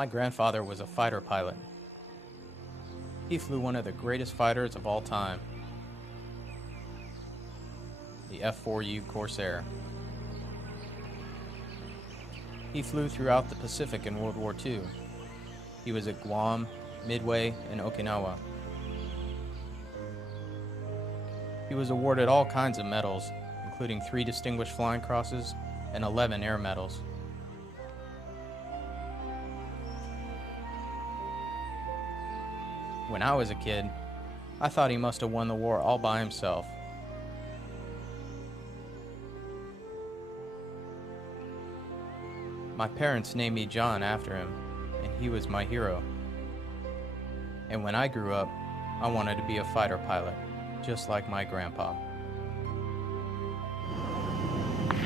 My grandfather was a fighter pilot. He flew one of the greatest fighters of all time, the F-4U Corsair. He flew throughout the Pacific in World War II. He was at Guam, Midway, and Okinawa. He was awarded all kinds of medals, including 3 Distinguished Flying Crosses and 11 Air Medals. When I was a kid, I thought he must have won the war all by himself. My parents named me John after him, and he was my hero. And when I grew up, I wanted to be a fighter pilot, just like my grandpa.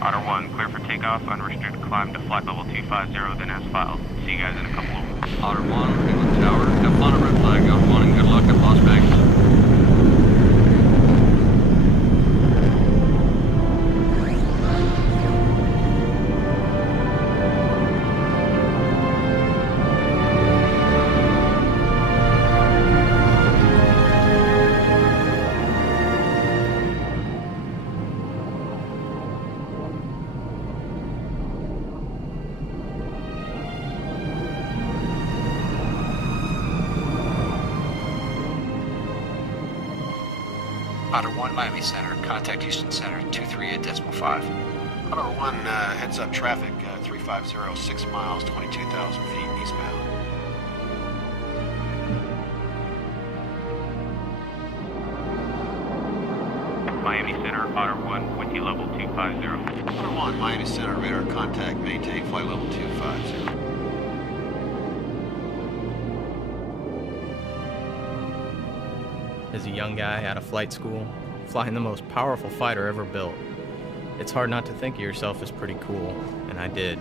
Otter 1, clear for takeoff, unrestricted climb to flight level 250, then as filed. See you guys in a couple of weeks. Otter 1, England Tower, have fun at red flag, Otter 1, and good luck at Las Vegas. Otter 1, Miami Center. Contact Houston Center 238.5. Otter 1, heads up traffic, 350, 6 miles, 22,000 feet eastbound. Miami Center, Otter 1, with you level 250. Otter 1, Miami Center, radar contact, maintain flight level 250. As a young guy out of flight school, flying the most powerful fighter ever built, it's hard not to think of yourself as pretty cool, and I did.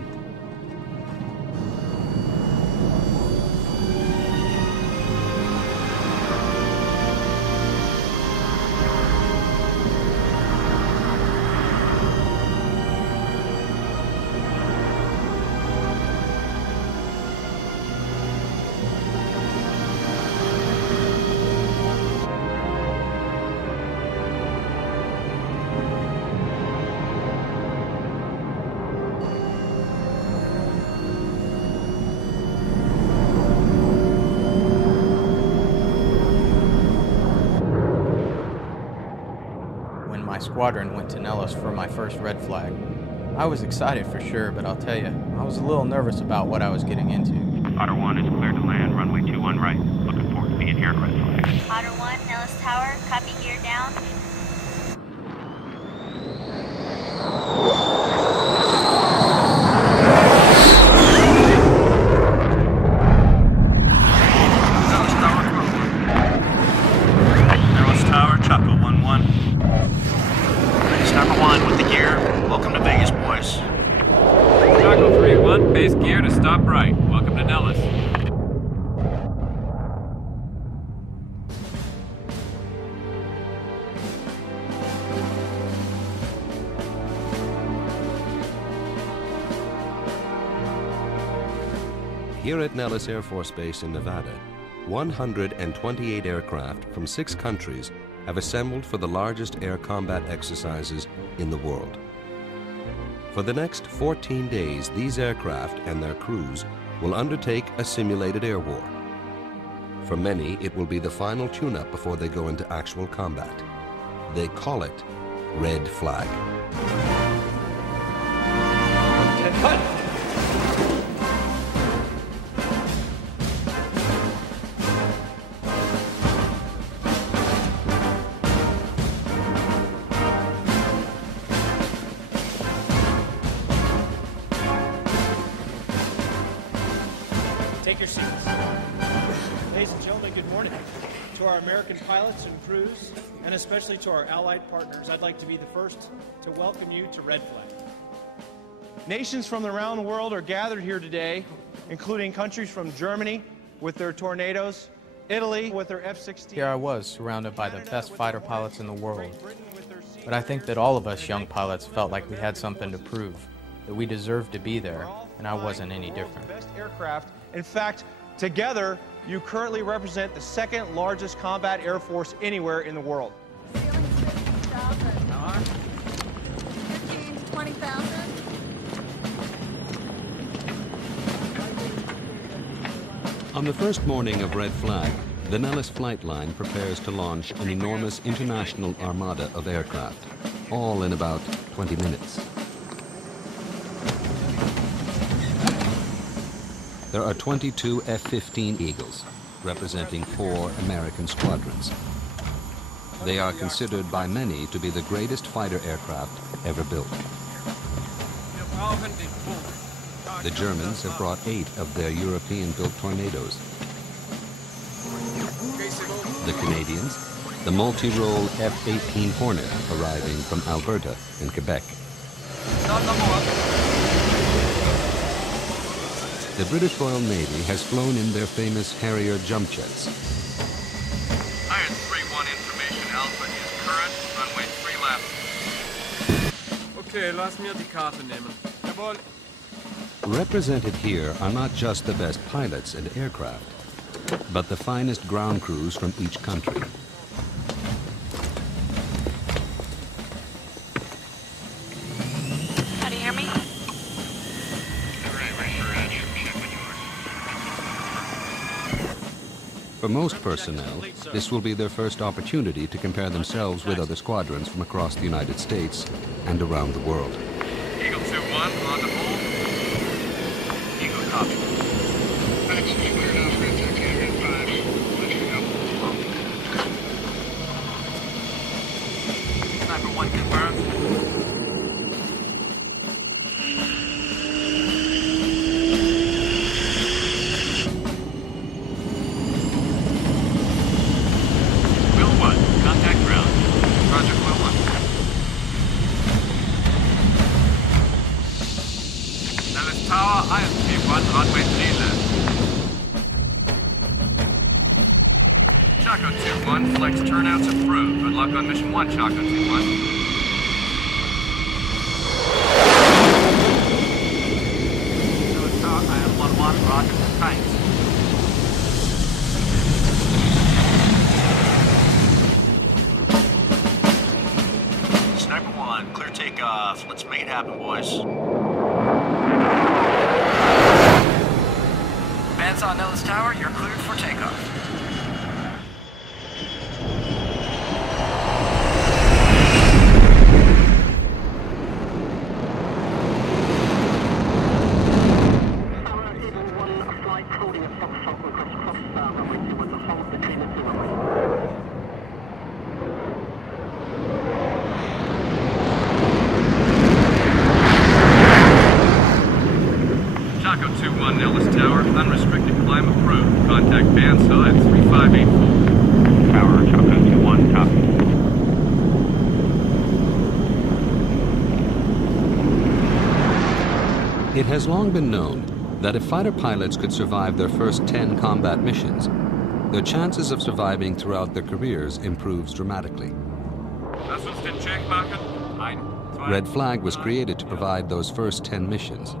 My squadron went to Nellis for my first red flag. I was excited for sure, but I'll tell you, I was a little nervous about what I was getting into. Otter 1 is clear to land, runway 21 right. Looking forward to being here at red flag. Otter 1, Nellis Tower, copy, gear down. Nellis Tower, Chaco 1-1. Number 1 with the gear. Welcome to Vegas, boys. Chaco 3-1, base gear to stop right. Welcome to Nellis. Here at Nellis Air Force Base in Nevada, 128 aircraft from 6 countries have assembled for the largest air combat exercises in the world. For the next 14 days, these aircraft and their crews will undertake a simulated air war. For many, it will be the final tune-up before they go into actual combat. They call it Red Flag. Take your seats. Ladies and gentlemen, good morning. To our American pilots and crews, and especially to our allied partners, I'd like to be the first to welcome you to Red Flag. Nations from around the world are gathered here today, including countries from Germany with their Tornadoes, Italy with their F-16. Here I was, surrounded by the best fighter pilots in the world. But I think that all of us young pilots felt like we had something to prove, that we deserved to be there, and I wasn't any different. Best aircraft In fact, together, you currently represent the second largest combat air force anywhere in the world. Ceiling 15,000. 15 to 20,000. On the first morning of Red Flag, the Nellis flight line prepares to launch an enormous international armada of aircraft, all in about 20 minutes. There are 22 F-15 Eagles, representing 4 American squadrons. They are considered by many to be the greatest fighter aircraft ever built. The Germans have brought 8 of their European-built Tornadoes. The Canadians, the multi-role F-18 Hornet arriving from Alberta in Quebec. The British Royal Navy has flown in their famous Harrier jump jets. Iron 3-1 information, Alpha is current, runway 3 left. Okay, lass mir die Karte nehmen. Jawohl. Represented here are not just the best pilots and aircraft, but the finest ground crews from each country. How do you hear me? For most personnel, this will be their first opportunity to compare themselves with other squadrons from across the United States and around the world. Eagle 2-1, on the hold. Eagle copy. Sniper 1 confirmed. Will 1, contact ground. Roger, Will 1. Nellis Tower, ISP-1, runway 3 left. Chaco 2-1, flex turnouts approved. Good luck on mission 1, Chaco 2-1. Nellis Tower, IS-11, roger, thanks. Sniper 1, clear takeoff. Let's make it happen, boys. Bands on Nellis Tower, you're cleared for takeoff. Chaco 2-1, Nellis Tower, unrestricted climb approved. Contact bandsaw at 3584. Tower, Chaco 2-1, copy. It has long been known that if fighter pilots could survive their first 10 combat missions, their chances of surviving throughout their careers improves dramatically. Lass uns den Check machen. Ein, zwei, Red Flag was created to provide those first 10 missions,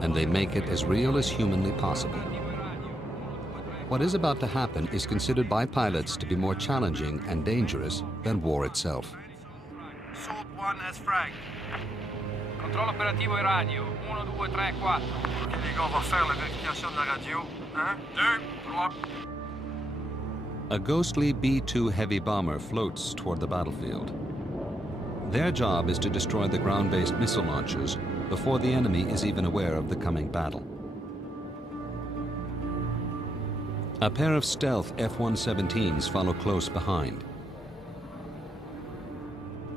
and they make it as real as humanly possible. What is about to happen is considered by pilots to be more challenging and dangerous than war itself. Salt 1 as frag. Controllo operativo e radio. 1, 2, 3, 4. Ok, les gars, on va faire la vérification de la radio. 1, 2, 3. A ghostly B-2 heavy bomber floats toward the battlefield. Their job is to destroy the ground-based missile launchers before the enemy is even aware of the coming battle. A pair of stealth F-117s follow close behind.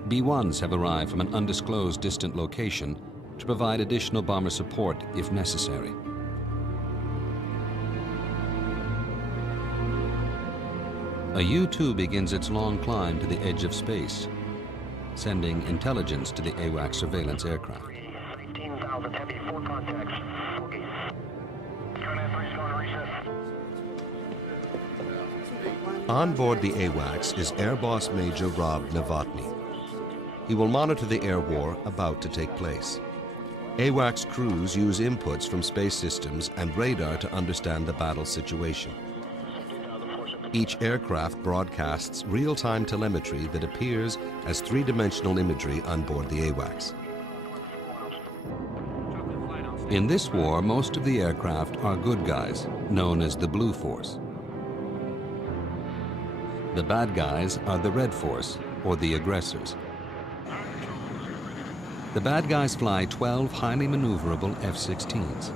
B-1s have arrived from an undisclosed distant location to provide additional bomber support if necessary. A U-2 begins its long climb to the edge of space, sending intelligence to the AWACS surveillance aircraft. 18,000 heavy, 4 contacts. Okay. Command 3's going to recess. On board the AWACS is Air Boss Major Rob Novotny. He will monitor the air war about to take place. AWACS crews use inputs from space systems and radar to understand the battle situation. Each aircraft broadcasts real-time telemetry that appears as three-dimensional imagery on board the AWACS. In this war, most of the aircraft are good guys, known as the Blue Force. The bad guys are the Red Force, or the aggressors. The bad guys fly 12 highly maneuverable F-16s.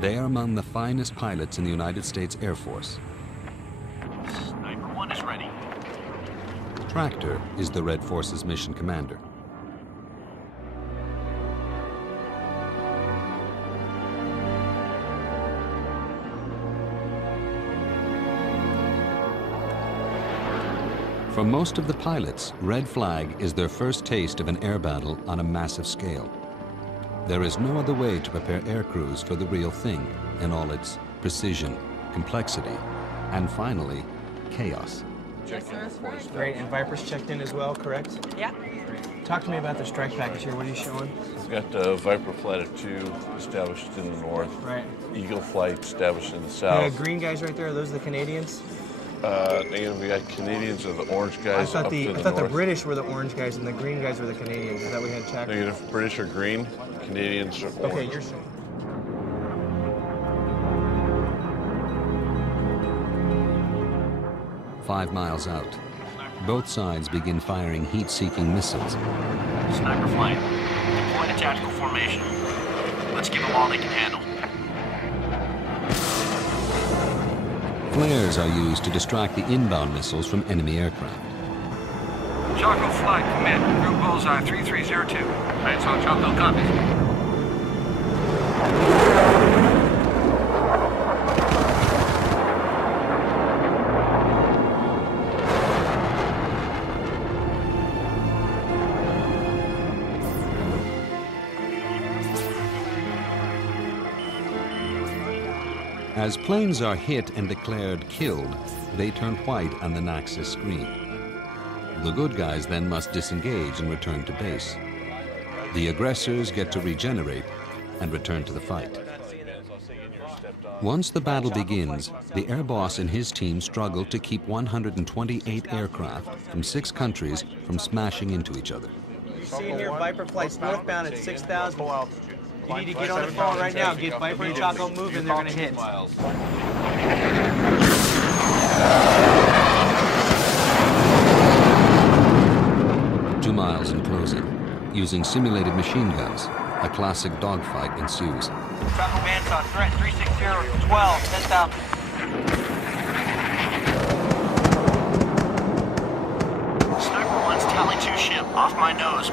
They are among the finest pilots in the United States Air Force. Sniper 1 is ready. Tractor is the Red Force's mission commander. For most of the pilots, Red Flag is their first taste of an air battle on a massive scale. There is no other way to prepare air crews for the real thing in all its precision, complexity, and finally, chaos. Yes, sir. Great, and Viper's checked in as well, correct? Yeah. Talk to me about the strike package here. What are you showing? We've got Viper Flight of 2 established in the north. Right. Eagle Flight established in the south. The green guys right there, are those the Canadians? Again, we got Canadians or the orange guys I up to the thought the north. British were the orange guys and the green guys were the Canadians. I thought we had checked. Negative. British are green, Canadians are orange. Okay, you're saying. "5 miles out, both sides begin firing heat-seeking missiles. Sniper flight. Deploy to tactical formation. Let's give them all they can handle. Flares are used to distract the inbound missiles from enemy aircraft. Chaco flight, commit. Group bullseye 3302. Right, so Chaco copies. As planes are hit and declared killed, they turn white on the Naxos screen. The good guys then must disengage and return to base. The aggressors get to regenerate and return to the fight. Once the battle begins, the air boss and his team struggle to keep 128 aircraft from 6 countries from smashing into each other. You see here, Viper flights northbound at 6,000. You need to get on the phone right now. Get Viper and Chaco moving. They're going to hit. 2 miles in closing. Using simulated machine guns, a classic dogfight ensues. Chaco bandsaw, threat 360, 12, 10,000. Sniper 1's Tally 2 ship, off my nose.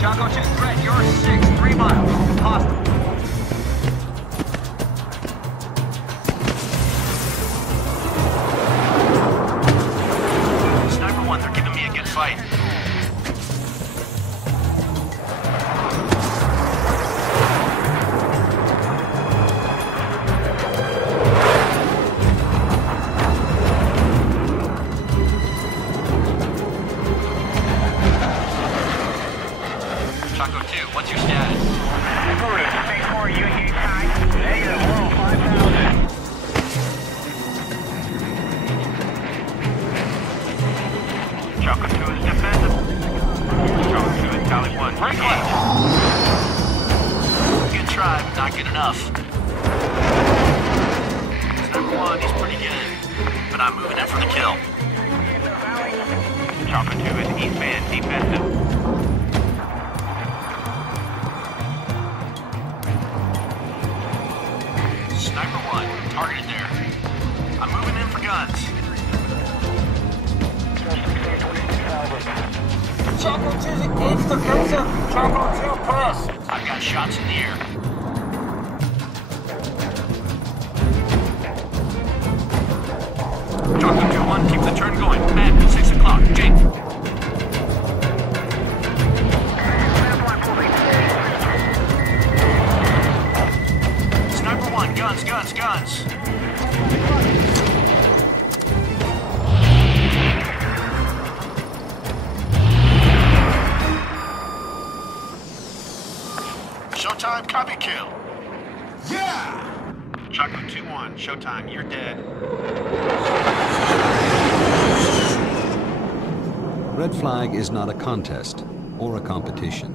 Chaco 2 threat, you're 6, 3 miles. Hostile. Sniper 1, they're giving me a good fight. Chaco 2, what's your status? Affirmative. Phase 4, you engage high. Negative, low, 5,000. Chaco 2 is defensive. Chaco 2 is Tally 1. Break left. Good try, but not good enough. Sniper 1, he's pretty good, but I'm moving in for the kill. Chaco 2 is eastbound defensive. Sniper 1, targeted there. I'm moving in for guns. Chaco 2's engaged defensive. Chaco 2, pass. I've got shots in the air. Chaco 2-1, keep the turn going. Map Copy kill. Yeah! Chocolate 2-1, showtime, you're dead. Red Flag is not a contest or a competition.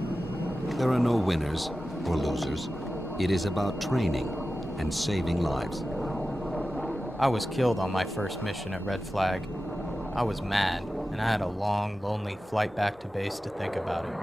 There are no winners or losers. It is about training and saving lives. I was killed on my first mission at Red Flag. I was mad, and I had a long, lonely flight back to base to think about it.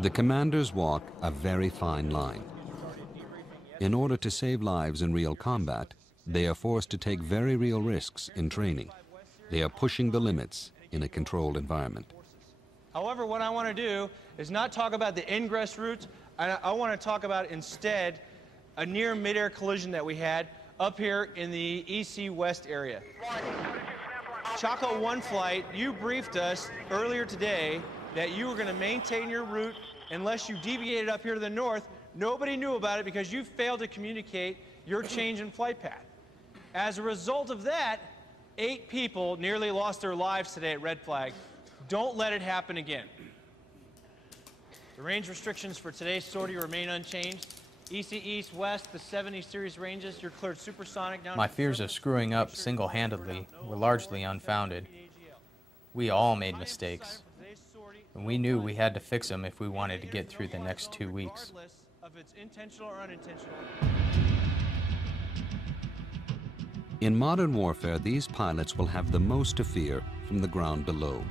The commanders walk a very fine line. In order to save lives in real combat, they are forced to take very real risks in training. They are pushing the limits in a controlled environment. However, what I want to do is not talk about the ingress routes. I want to talk about instead a near mid-air collision that we had up here in the EC West area. Chaco 1 flight, you briefed us earlier today that you were going to maintain your route unless you deviated up here to the north. Nobody knew about it because you failed to communicate your change in flight path. As a result of that, 8 people nearly lost their lives today at Red Flag. Don't let it happen again. The range restrictions for today's sortie remain unchanged. EC East West, the 70 series ranges, you're cleared supersonic down. My fears of screwing up single-handedly were largely unfounded. We all made mistakes, and we knew we had to fix them if we wanted to get through the next 2 weeks. Of its intentional or unintentional. In modern warfare, these pilots will have the most to fear from the ground below.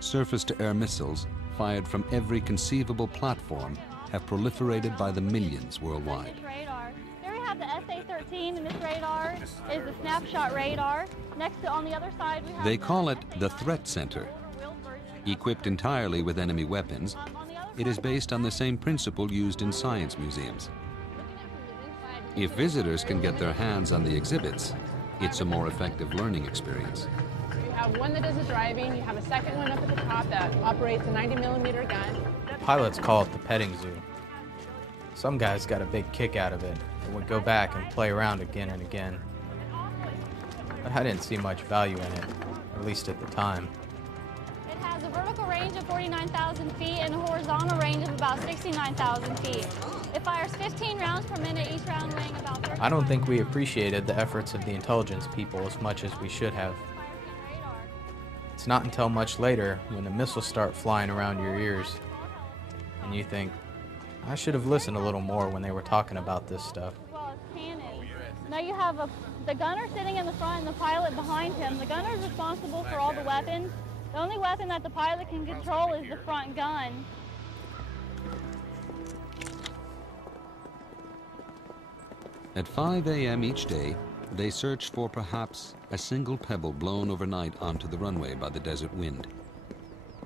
Surface-to-air missiles, fired from every conceivable platform, have proliferated by the millions worldwide. Radar. Here we have the SA-13, and this radar is the snapshot radar. Next to, on the other side, we have They call it the Threat Center. Equipped entirely with enemy weapons, it is based on the same principle used in science museums. If visitors can get their hands on the exhibits, it's a more effective learning experience. You have one that does the driving, you have a second one up at the top that operates a 90mm gun. Pilots call it the petting zoo. Some guys got a big kick out of it and would go back and play around again and again. But I didn't see much value in it, at least at the time. It has a vertical range of 49,000 feet and a horizontal range of about 69,000 feet. It fires 15 rounds per minute, each round weighing about 30. I don't think we appreciated the efforts of the intelligence people as much as we should have. It's not until much later, when the missiles start flying around your ears, and you think, I should have listened a little more when they were talking about this stuff. Well, it's cannons. Now you have the gunner sitting in the front and the pilot behind him. The gunner is responsible for all the weapons. The only weapon that the pilot can control is the front gun. At 5 a.m. each day, they search for perhaps a single pebble blown overnight onto the runway by the desert wind.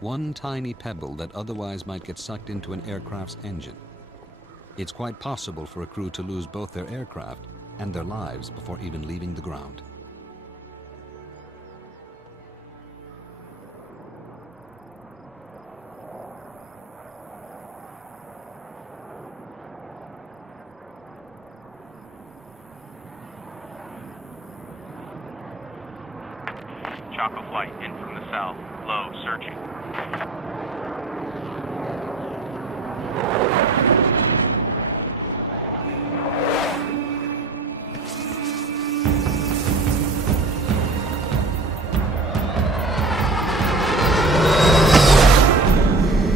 One tiny pebble that otherwise might get sucked into an aircraft's engine. It's quite possible for a crew to lose both their aircraft and their lives before even leaving the ground. Chaco flight in from the south. Low, searching.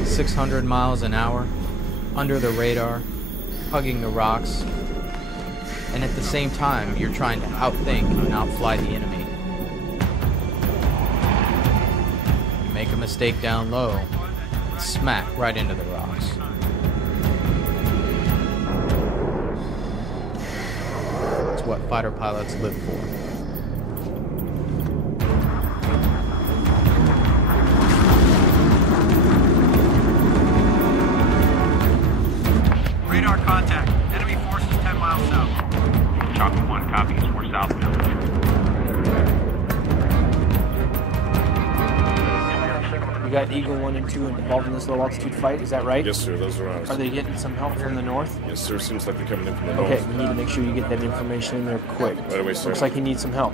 .600 miles an hour, under the radar, hugging the rocks, and at the same time you're trying to outthink and outfly the enemy. Make a mistake down low, smack right into the rocks. It's what fighter pilots live for. Radar contact. Enemy forces 10 miles south. Chaco 1 copies. We're southbound. You got Eagle 1 and 2 involved in this low altitude fight, is that right? Yes, sir, those are ours. Are they getting some help from the north? Yes, sir, seems like they're coming in from the north. Okay, we need to make sure you get that information in there quick. Right away, sir. Looks like he needs some help.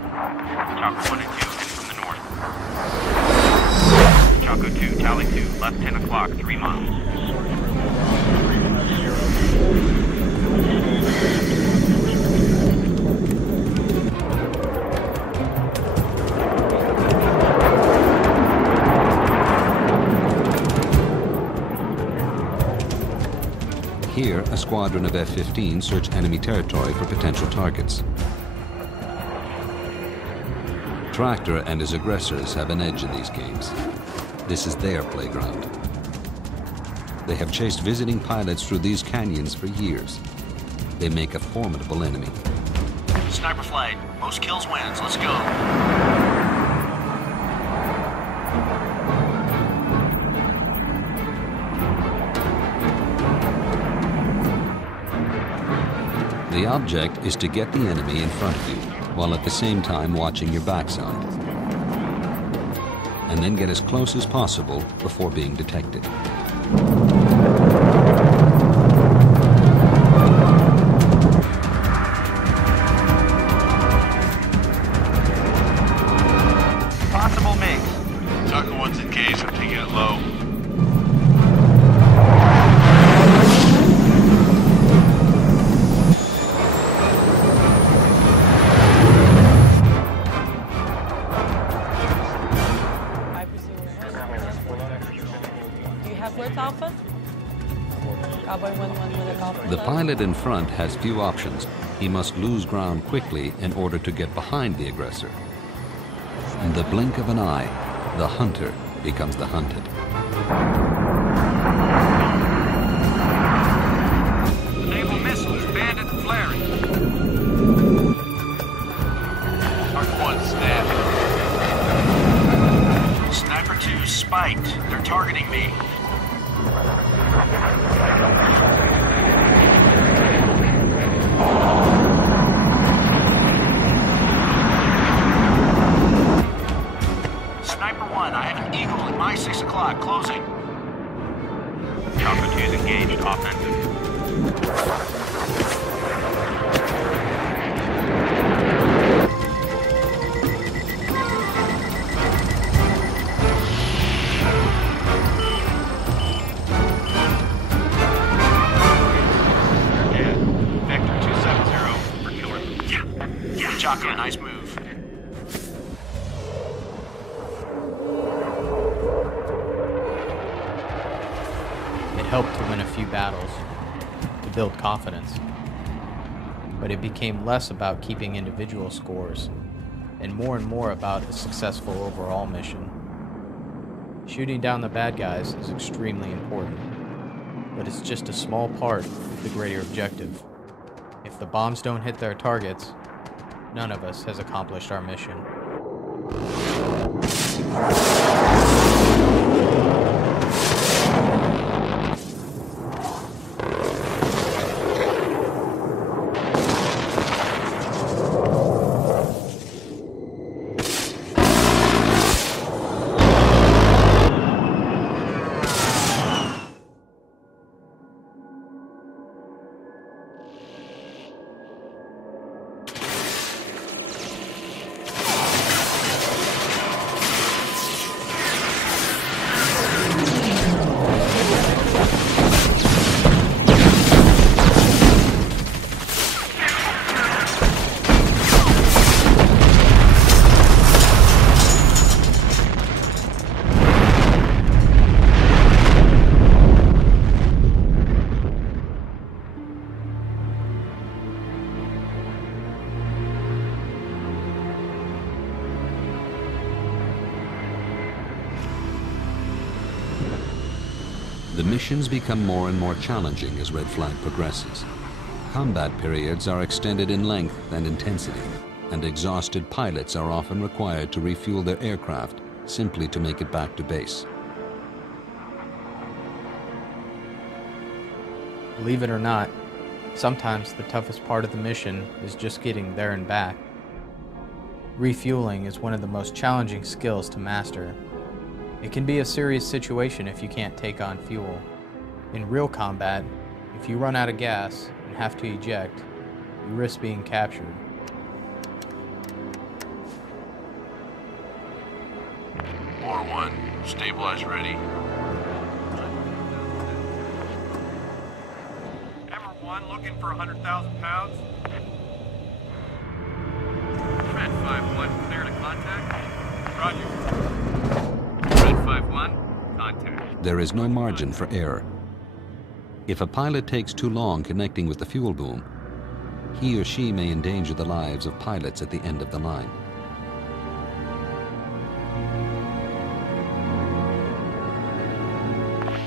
Chopper 1 and 2 in from the north. Chaco 2, Tally 2, left 10 o'clock, 3 miles. Here, a squadron of F-15 search enemy territory for potential targets. Tractor and his aggressors have an edge in these games. This is their playground. They have chased visiting pilots through these canyons for years. They make a formidable enemy. Sniper flag. Most kills wins. Let's go. The object is to get the enemy in front of you, while at the same time watching your backside. And then get as close as possible before being detected. Possible mix. Tucker 1's engaged. I'm taking it low. The pilot in front has few options. He must lose ground quickly in order to get behind the aggressor. In the blink of an eye, the hunter becomes the hunted. Naval missiles, bandit flaring. Target 1 snapped. Sniper 2 spiked. They're targeting me. Sniper 1, I have an Eagle at my 6 o'clock, closing. Chaco 2 is engaged, offensive. Chaco, nice move. It helped to win a few battles, to build confidence. But it became less about keeping individual scores, and more about a successful overall mission. Shooting down the bad guys is extremely important, but it's just a small part of the greater objective. If the bombs don't hit their targets, none of us has accomplished our mission. The missions become more and more challenging as Red Flag progresses. Combat periods are extended in length and intensity, and exhausted pilots are often required to refuel their aircraft simply to make it back to base. Believe it or not, sometimes the toughest part of the mission is just getting there and back. Refueling is one of the most challenging skills to master. It can be a serious situation if you can't take on fuel. In real combat, if you run out of gas and have to eject, you risk being captured. War 1, stabilize ready. Hammer 1 looking for 100,000 pounds. Red 5-1, clear to contact. Roger. Red 5-1, contact. There is no margin for error. If a pilot takes too long connecting with the fuel boom, he or she may endanger the lives of pilots at the end of the line.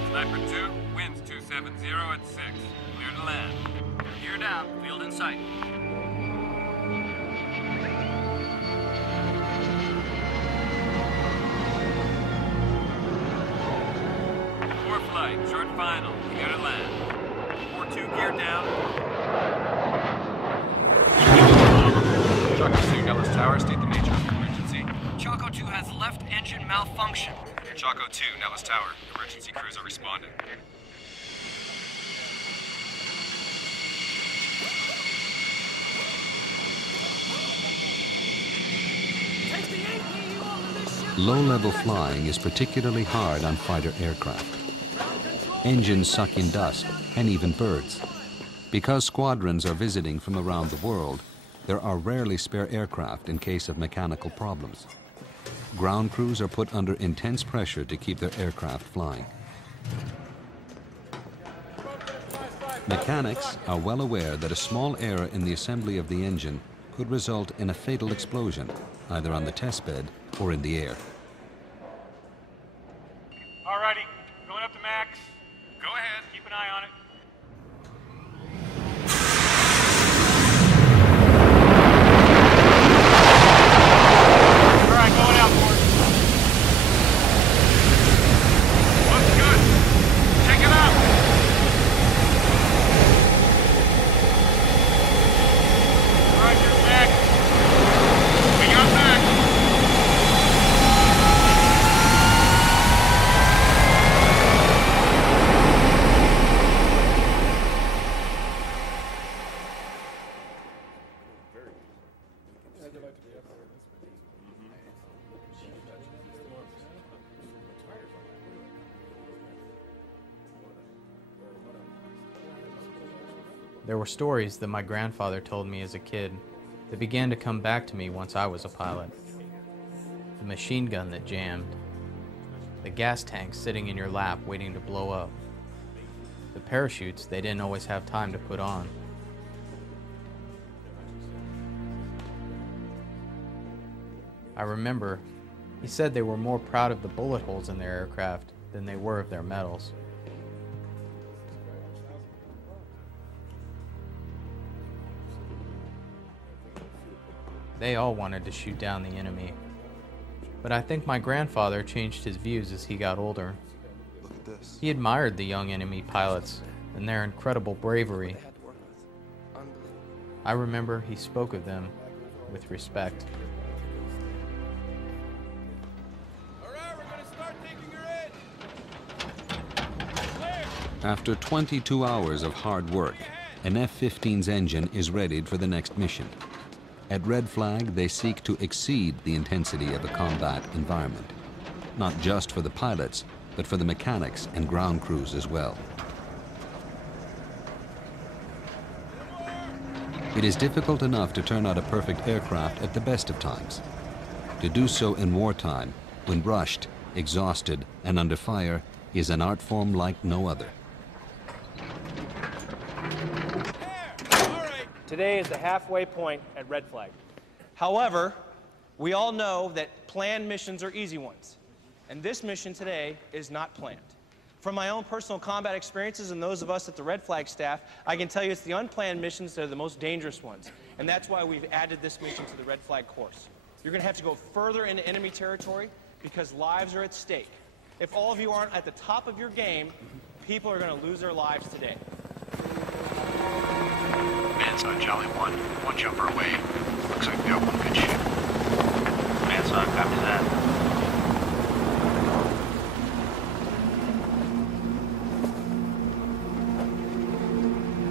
Sniper 2, winds 270 at 6. Clear to land. Gear down, field in sight. Four flight, short final, clear to land. 4-2, gear down. Choco 2, Nellis Tower, state the nature of the emergency. Choco 2 has left engine malfunction. Choco 2, Nellis Tower, emergency crews are responding. Low-level flying is particularly hard on fighter aircraft. Engines suck in dust and even birds. Because squadrons are visiting from around the world, there are rarely spare aircraft in case of mechanical problems. Ground crews are put under intense pressure to keep their aircraft flying. Mechanics are well aware that a small error in the assembly of the engine could result in a fatal explosion, either on the test bed or in the air. Alrighty, going up to max. Go ahead, keep an eye on it. Alright, going out, board. Looks good. Check it out. Roger, Max. We got Max. There were stories that my grandfather told me as a kid that began to come back to me once I was a pilot. The machine gun that jammed. The gas tank sitting in your lap waiting to blow up. The parachutes they didn't always have time to put on. I remember he said they were more proud of the bullet holes in their aircraft than they were of their medals. They all wanted to shoot down the enemy. But I think my grandfather changed his views as he got older. Look at this. He admired the young enemy pilots and their incredible bravery. I remember he spoke of them with respect. After 22 hours of hard work, an F-15's engine is readied for the next mission. At Red Flag, they seek to exceed the intensity of a combat environment, not just for the pilots, but for the mechanics and ground crews as well. It is difficult enough to turn out a perfect aircraft at the best of times. To do so in wartime, when rushed, exhausted, and under fire, is an art form like no other. Today is the halfway point at Red Flag. However, we all know that planned missions are easy ones. And this mission today is not planned. From my own personal combat experiences and those of us at the Red Flag staff, I can tell you it's the unplanned missions that are the most dangerous ones. And that's why we've added this mission to the Red Flag course. You're going to have to go further into enemy territory because lives are at stake. If all of you aren't at the top of your game, people are going to lose their lives today. Man's on Jolly 1 jumper away. Looks like we got one good ship. Man's on, copy that.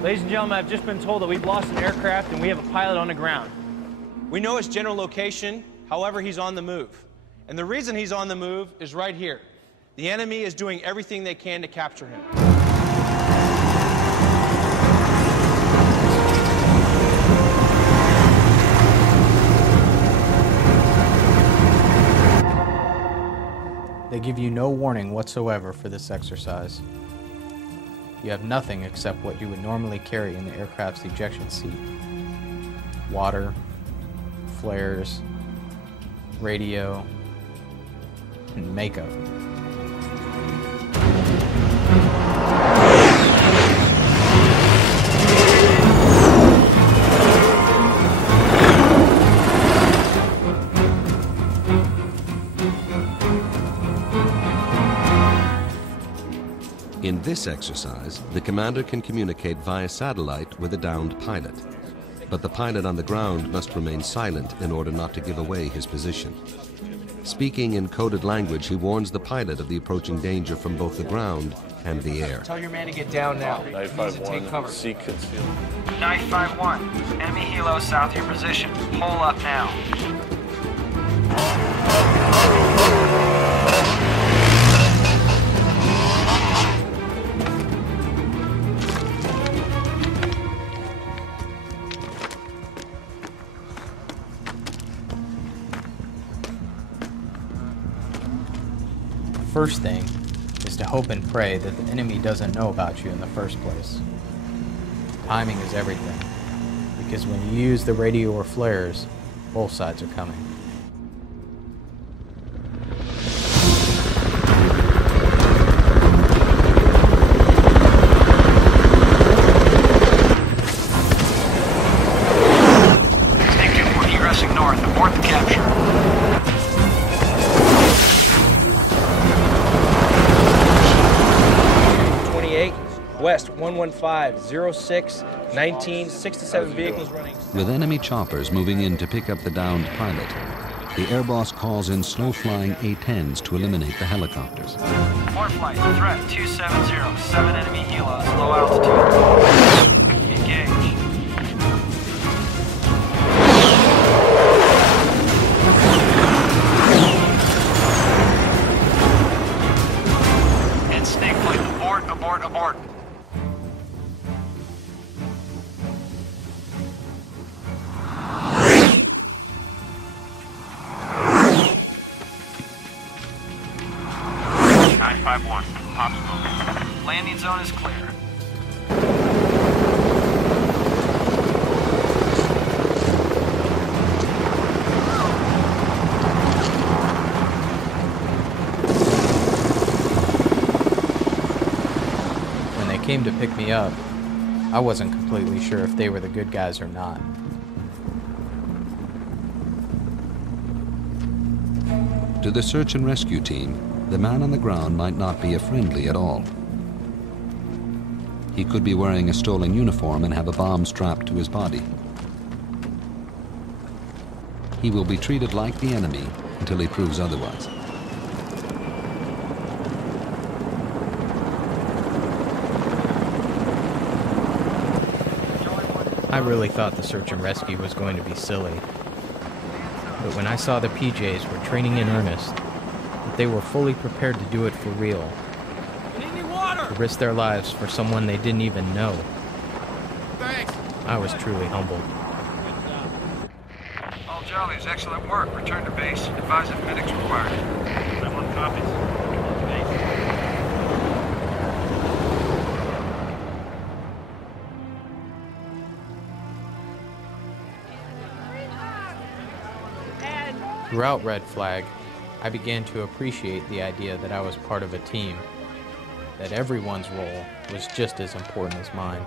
Ladies and gentlemen, I've just been told that we've lost an aircraft and we have a pilot on the ground. We know his general location, however, he's on the move. And the reason he's on the move is right here. The enemy is doing everything they can to capture him. They give you no warning whatsoever for this exercise. You have nothing except what you would normally carry in the aircraft's ejection seat. Water, flares, radio, and makeup. In this exercise, the commander can communicate via satellite with a downed pilot. But the pilot on the ground must remain silent in order not to give away his position. Speaking in coded language, he warns the pilot of the approaching danger from both the ground and the air. Tell your man to get down now. 951, take cover. seek concealed. 951, enemy helo south of your position. Pull up now. First thing is to hope and pray that the enemy doesn't know about you in the first place. Timing is everything, because when you use the radio or flares, both sides are coming. Snake 2-4 egressing north. Abort the capture. West 115, 06, 19, 67 vehicles running. With enemy choppers moving in to pick up the downed pilot, the air boss calls in slow-flying A-10s to eliminate the helicopters. Port flight, threat 270, 7 enemy helos, low altitude. Engage. And snake flight, abort, abort, abort. Landing zone is clear. When they came to pick me up, I wasn't completely sure if they were the good guys or not. To the search and rescue team, the man on the ground might not be a friendly at all. He could be wearing a stolen uniform and have a bomb strapped to his body. He will be treated like the enemy until he proves otherwise. I really thought the search and rescue was going to be silly. But when I saw the PJs were training in earnest, that they were fully prepared to do it for real, to risk their lives for someone they didn't even know, Thanks. I was truly humbled. All Jollies, excellent work. Return to base. Advise if medics required. Everyone copies. Throughout Red Flag, I began to appreciate the idea that I was part of a team, that everyone's role was just as important as mine.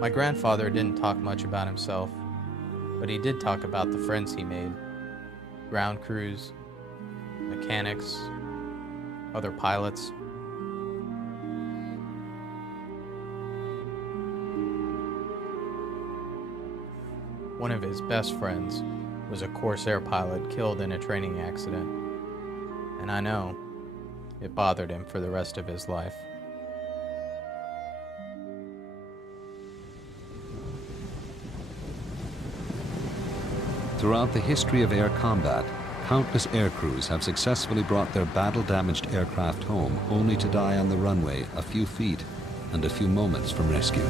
My grandfather didn't talk much about himself, but he did talk about the friends he made. Ground crews, mechanics, other pilots. One of his best friends was a Corsair pilot killed in a training accident, and I know it bothered him for the rest of his life. Throughout the history of air combat, countless air crews have successfully brought their battle-damaged aircraft home only to die on the runway a few feet and a few moments from rescue.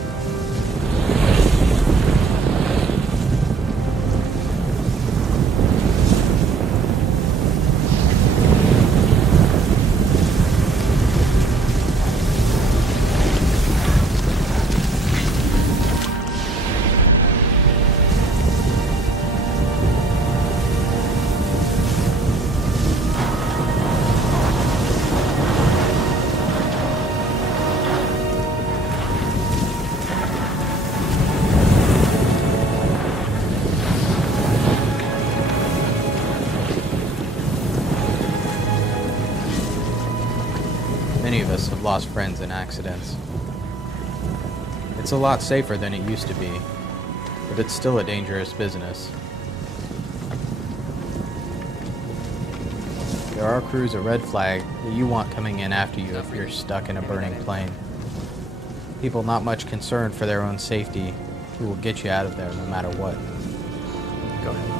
Many of us have lost friends in accidents. It's a lot safer than it used to be, but it's still a dangerous business. There are crews at Red Flag that you want coming in after you if you're stuck in a burning plane. People not much concerned for their own safety who will get you out of there no matter what. Go ahead.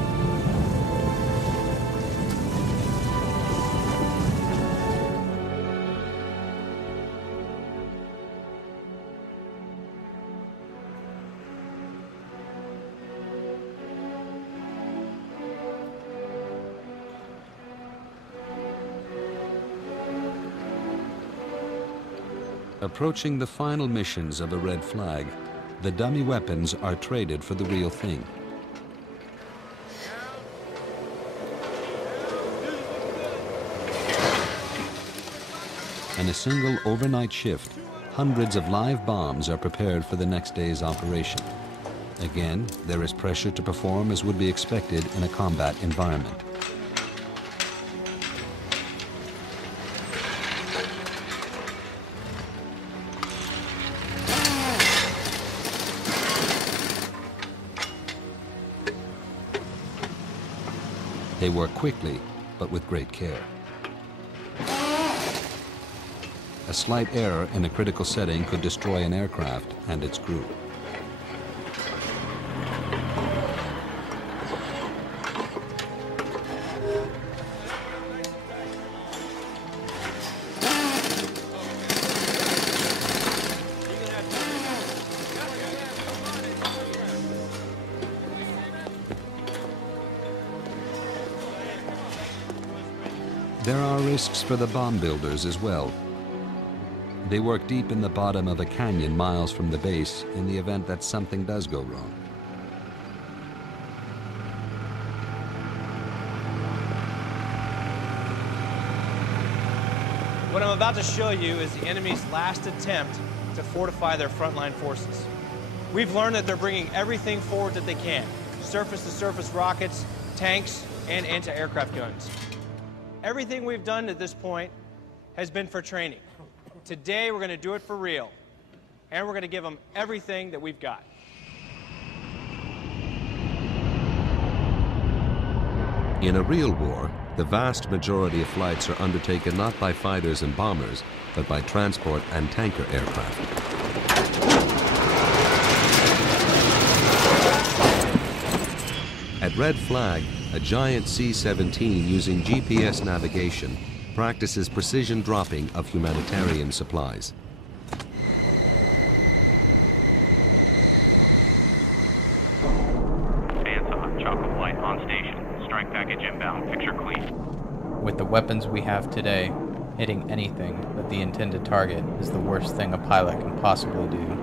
Approaching the final missions of the Red Flag, the dummy weapons are traded for the real thing. In a single overnight shift, hundreds of live bombs are prepared for the next day's operation. Again, there is pressure to perform as would be expected in a combat environment. They work quickly, but with great care. A slight error in a critical setting could destroy an aircraft and its crew. There are risks for the bomb builders as well. They work deep in the bottom of a canyon miles from the base in the event that something does go wrong. What I'm about to show you is the enemy's last attempt to fortify their frontline forces. We've learned that they're bringing everything forward that they can: surface-to-surface rockets, tanks, and anti-aircraft guns. Everything we've done at this point has been for training. Today, we're going to do it for real, and we're going to give them everything that we've got. In a real war, the vast majority of flights are undertaken not by fighters and bombers, but by transport and tanker aircraft. At Red Flag, a giant C-17 using GPS navigation practices precision dropping of humanitarian supplies. Bandsaw, chocolate light on station. Strike package inbound. Picture clean. With the weapons we have today, hitting anything but the intended target is the worst thing a pilot can possibly do.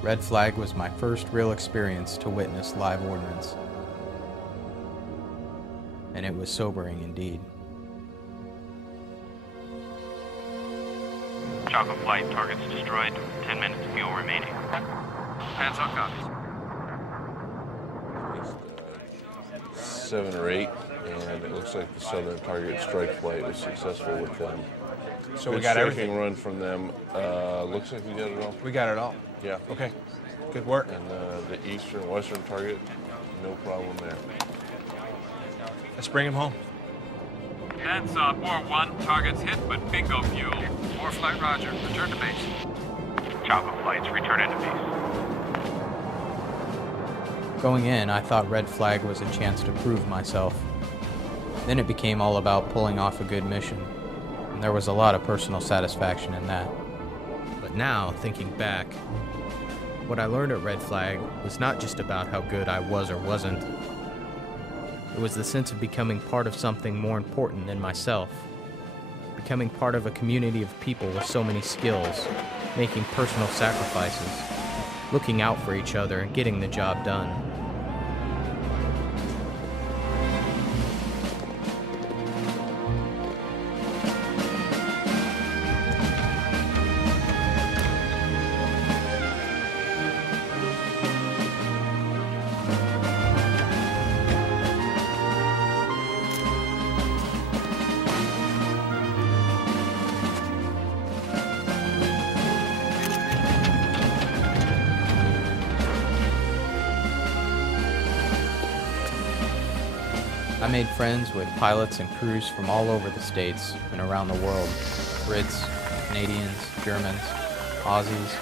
Red Flag was my first real experience to witness live ordnance, and it was sobering indeed. Choco flight, targets destroyed, 10 minutes fuel remaining. Hands on copies. 7 or 8, and it looks like the Southern Target strike flight was successful with them. So Good we got strafing everything. run from them. Looks like we got it all. We got it all. Yeah. Okay. Good work. And the Eastern, Western Target, no problem there. Let's bring him home. Hands up, War 1. Targets hit, but bingo fuel. War flight, roger. Return to base. Choco flights, return into base. Going in, I thought Red Flag was a chance to prove myself. Then it became all about pulling off a good mission, and there was a lot of personal satisfaction in that. But now, thinking back, what I learned at Red Flag was not just about how good I was or wasn't. It was the sense of becoming part of something more important than myself. Becoming part of a community of people with so many skills, making personal sacrifices, looking out for each other and getting the job done. I made friends with pilots and crews from all over the states and around the world. Brits, Canadians, Germans, Aussies.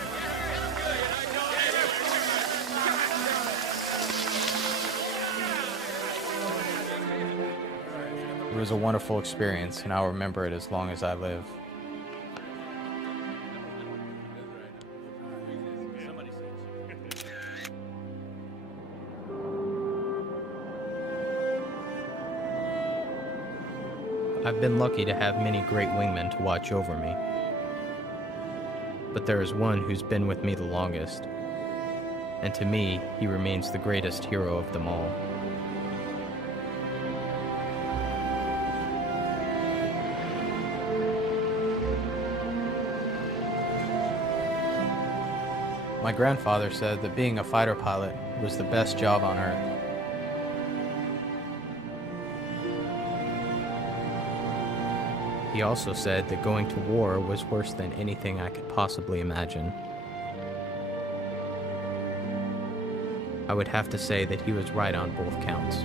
It was a wonderful experience, and I'll remember it as long as I live. I've been lucky to have many great wingmen to watch over me, but there is one who's been with me the longest, and to me, he remains the greatest hero of them all. My grandfather said that being a fighter pilot was the best job on earth. He also said that going to war was worse than anything I could possibly imagine. I would have to say that he was right on both counts.